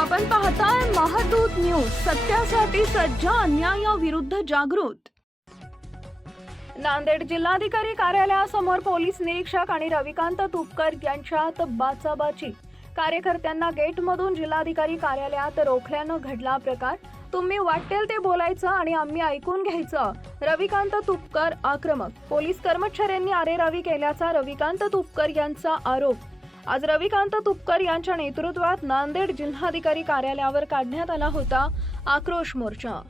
आपण पाहताय महादूत न्यूज सत्यासाठी सज्ज अन्यायाविरुद्ध जागृत. नांदेड जिल्हाधिकारी कार्यालयासमोर पोलीस निरीक्षक आणि रविकांत तुपकर यांच्यात बाचाबाची. कार्यकर्त्यांना गेटमधून जिल्हाधिकारी कार्यालयात रोखल्यानं घडला प्रकार. तुम्ही वाटेल ते बोलायचं आणि आम्ही ऐकून घ्यायचं. रविकांत तुपकर आक्रमक. पोलीस कर्मचाऱ्यांनी अरेरावी केल्याचा रविकांत तुपकर यांचा आरोप. आज रविकांत तुपकर यांच्या नेतृत्वात नांदेड जिल्हाधिकारी कार्यालयावर काढण्यात आला होता आक्रोश मोर्चा.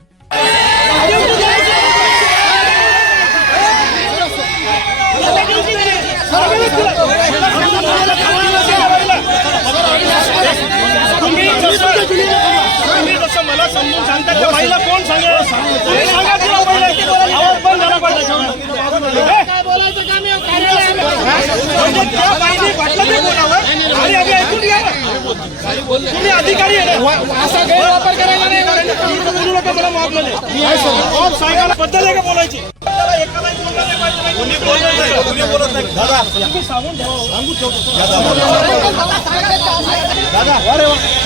तुम्ही अधिकारी आहे ना असा गैरवापर करायला नाही इथं बोलू नका मला मॉबमध्ये मॉब सांगायला बद्दल आहे का बोलायची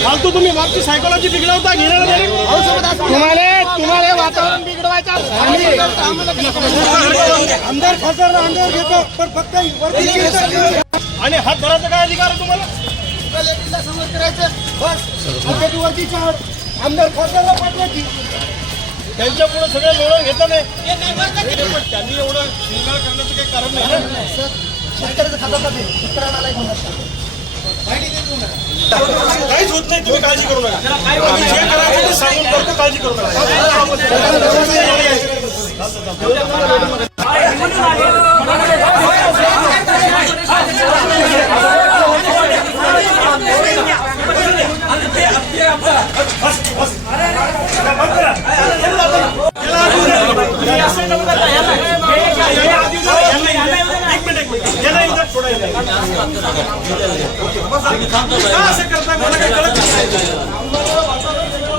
फालतू तुम्ही मागची सायकोलॉजी बिघडवता घेणार तुम्हाला तुम्हाला वातावरण बिघडवायचं आमदार खासदार अंगावर घेतो पण फक्त आणि हात धरायचा काय अधिकार आहे तुम्हाला? बस आमदार खासदारला पाठवायची. त्यांच्या पुढे सगळं लोळून घेतलं नाही. त्यांनी एवढं शिंगाळ करण्याचं काहीच होत नाही तुम्ही काळजी करू नका. जे करायचं ते सांगून करतो काळजी करू नका. बस बस. असं करताय मला काही कळत नाही.